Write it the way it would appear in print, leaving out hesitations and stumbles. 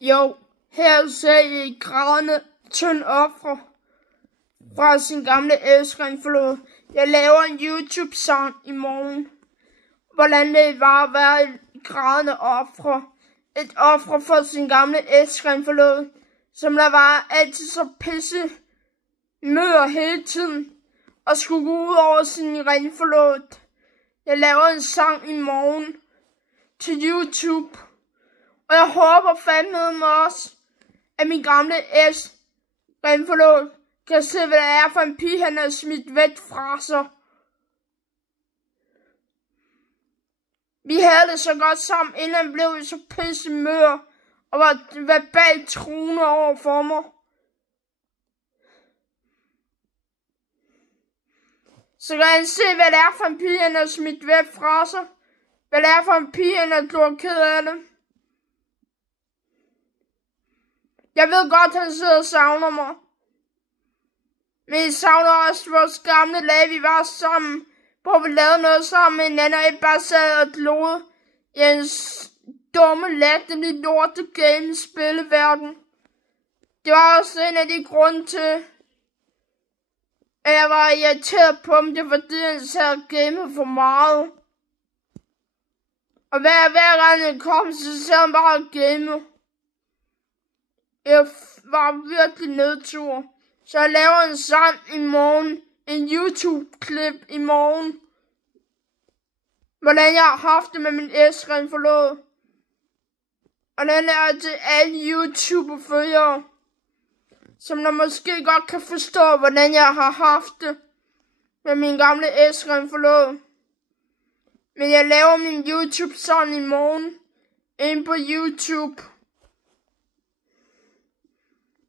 Jo, her ser I grædende tynd ofre fra sin gamle elsker forlod. Jeg laver en YouTube-sang i morgen. Hvordan det var at være et grædende ofre. Et ofre for sin gamle elsker forlod. Som der var altid så pisse møder hele tiden. Og skulle gå ud over sin renforlod. Jeg laver en sang i morgen til YouTube. Og jeg håber fandme med os, at min gamle renforlod kan se, hvad det er for en pige, han har smidt væk fra sig. Vi havde det så godt sammen, inden han blev så pisse mør og var verbalt truende over for mig. Så kan han se, hvad det er for en pige, han har smidt væk fra sig. Hvad det er for en pige, han har gjort ked af det. Jeg ved godt, at han sidder og savner mig. Men jeg savner også vores gamle lag, vi var sammen. Hvor vi lavede noget sammen med hinanden, og ikke bare sad og glodede i en dumme, latterlig lorte game spilleverden. Det var også en af de grunde til, at jeg var irriteret på ham. Det var fordi, han sad og gamede for meget. Og hver gang han kom, så sad han bare og gamede. Jeg var virkelig nedtur. Så jeg laver en sang i morgen. En YouTube-klip i morgen. Hvordan jeg har haft det med min elsker forlod. Og den er til alle YouTube-følgere. Som der måske godt kan forstå, hvordan jeg har haft det med min gamle elsker forlod. Men jeg laver min YouTube-sang i morgen. Ind på YouTube.